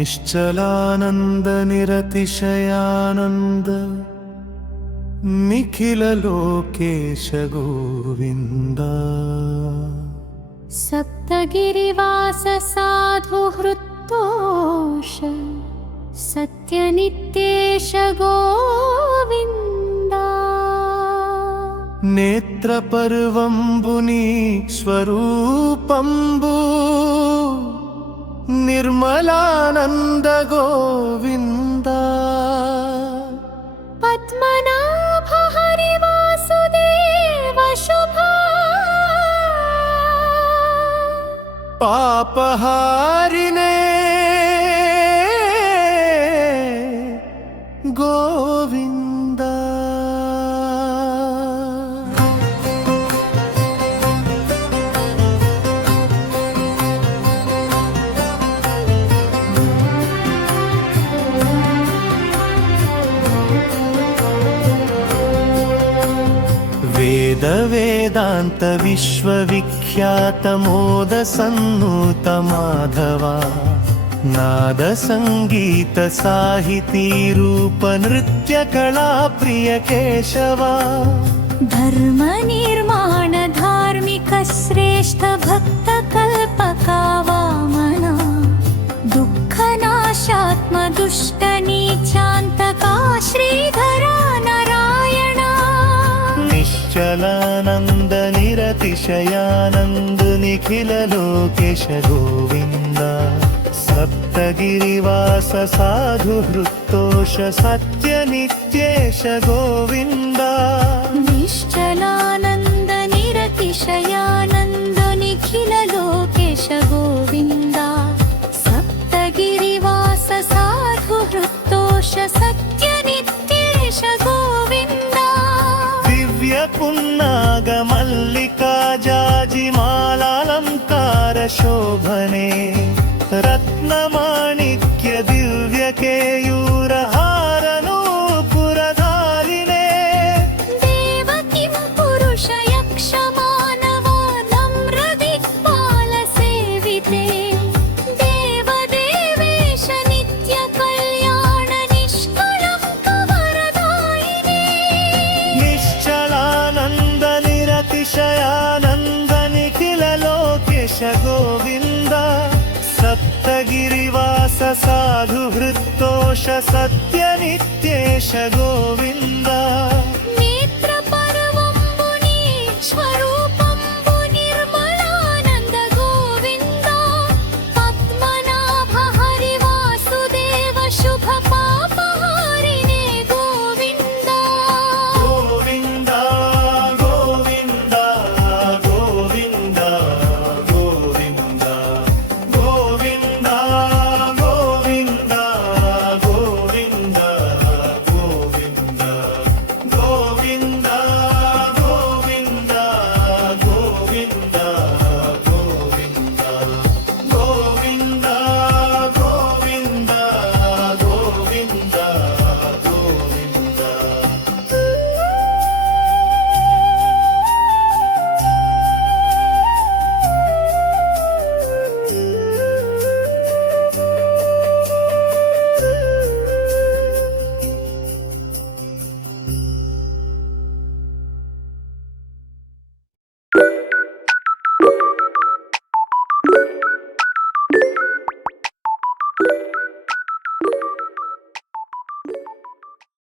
निश्चलानंद निरतिशयानंद निखिल लोकेश गोविंद सप्तगिरिवास साधु हृत्तोष सत्यनित्येश गोविंद नेत्रपर्वंबुनी स्वरूपंबु निर्मलानंद गोविंद पद्मनाभ हरि वासुदेव शुभा पापहारिणे गोविंद वेद वेदांत विश्वविख्यात मोद सन्नूत माधवा नाद संगीत साहिती रूप नृत्य कला प्रिय केशवा धर्म निर्माण धार्मिक श्रेष्ठ भक्त कल्पका वामना दुःख नाशात्म दुष्ट नीचांतका श्रीधरा नारायणा निश्चलानंद निरतिशयानंद निखिल लोकेश गोविंद सप्तगिरिवास साधु हृत्तोष सत्य नित्येश गोविंद निश्चलानंद निरतिशयानंद निखिल लोकेश गोविंद सप्तगिरिवास साधु हृत्तोष सत्य नित्येश गोविंद दिव्य पुन्नाग मल्लिका जाजि मालालंकार शोभने रत्नमाणिक्य दिव्य केयूर हारनूपुरधारिणे देवकिं पुरुष यक्ष मानव नम्र दिक्पाल सेविते देवदेवेश नित्य कल्याण निष्कलंक वरदायिने निश्चलानंद निरतिशयानंद निखिल लोकेश गोविंद सप्तगिरिवास साधु हृत्तोष सत्य नित्येश गोविंद